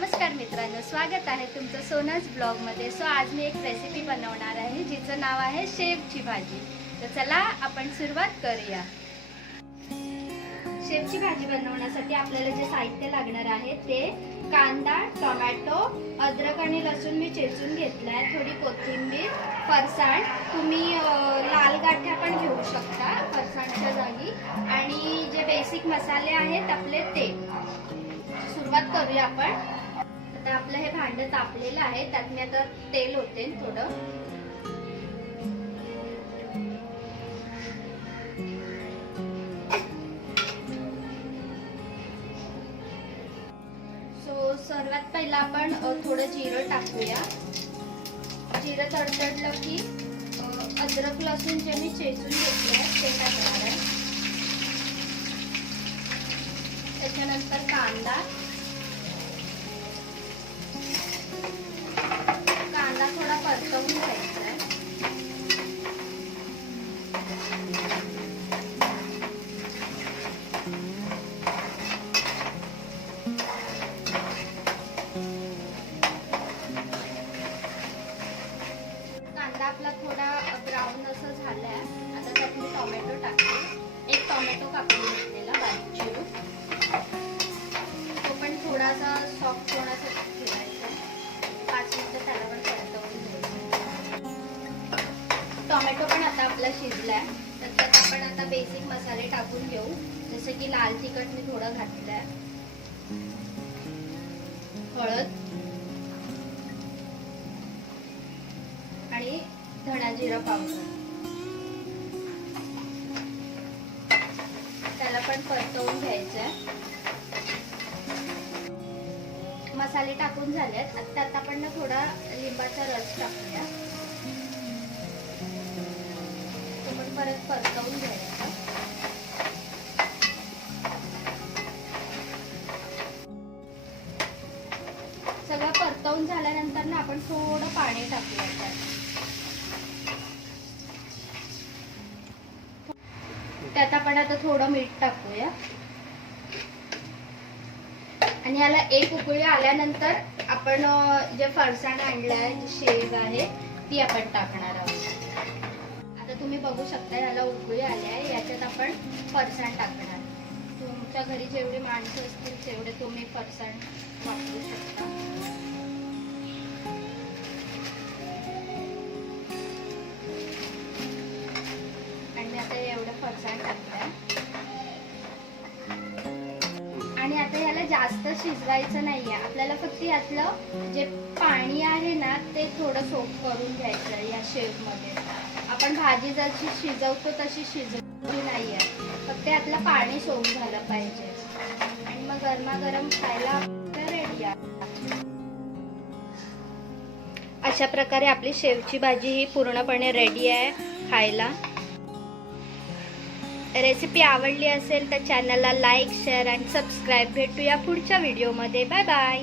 नमस्कार मित्रांनो, स्वागत आहे तुमचं सोनाज ब्लॉगमध्ये। सो आज मी एक रेसिपी बनवणार आहे जिचं नाव आहे शेवची भाजी। तर चला आपण सुरुवात करूया। शेवची भाजी बनवण्यासाठी आपल्याला जे साहित्य लागणार आहे ते कांदा, टोमॅटो, अद्रक आणि लसूण मी चेचून घेतलाय, थोडी कोथिंबीर, फरसाण, तुम्ही लाल गाठ्या पण घेऊ शकता फरसाणच्या जागी, आणि जे बेसिक मसाले आहेत आपले ते। सुरुवात करूया आपण। आता आपलं हे भांड तापलेलं आहे, त्यात मी आता तेल होते थोडं। सो सर्वात पहिला आपण थोडं जिरं टाकूया। जिरं तडतडलं की अद्रक लसूण जे मी चेचून घेतले ते टाकणार आहे। त्याच्यानंतर कांदा थोडा परतवून घ्यायचा आहे। कांदा आपला थोडा ब्राऊन असं झालाय, आता त्यात मी टोमॅटो टाकते। एक टोमॅटो कापून घेतलेला बारीक चिरून, तो पण थोडासा सॉफ्ट होण्यासाठी ठेवायचा। 5 मिनिटं त्याला पण परतवून घ्यायचं। टोमॅटो पण आता आपला शिजलाय, तर त्यात आपण आता बेसिक मसाले टाकून घेऊ। जसे की लाल तिखट मी थोडं घातलंय, हळद आणि धना जिरा पावडर, त्याला पण परतवून घ्यायचंय। मसाले टाकून झालेत, त्यात आपण थोडा लिंबाचा रस टाकूया, तो पण परत परतवून घ्यायचा। सगळं परतवून झाल्यानंतर ना आपण थोडं पाणी टाकूया त्यात आपण आता थोडं मीठ टाकूया, आणि याला एक उकळी आल्यानंतर आपण जे फरसाण आणलंय, जी शेव आहे ती आपण टाकणार आहोत। आता तुम्ही बघू शकता याला उकळी आली आहे, याच्यात आपण फरसाण टाकणार। तुमच्या घरी जेवढी माणसं असतील तेवढे तुम्ही फरसाण वापरू शकता। आणि आता एवढं फरसाण टाकलंय, आणि आता याला जास्त शिजवायचं नाहीये आपल्याला, फक्त यातलं जे पाणी आहे ना ते थोडं सोक करून घ्यायचं या शेव मध्ये। आपण भाजी जशी शिजवतो तशी शिजवली नाहीये, फक्त यातलं पाणी सोक झालं पाहिजे, आणि मग गरमागरम खायला रेडी आहे। अशा प्रकारे आपली शेवची भाजी ही पूर्णपणे रेडी आहे खायला। रेसिपी आवडली असेल तर चॅनलला लाईक, शेअर आणि सबस्क्राईब। भेटूया पुढच्या व्हिडिओमध्ये। Bye bye.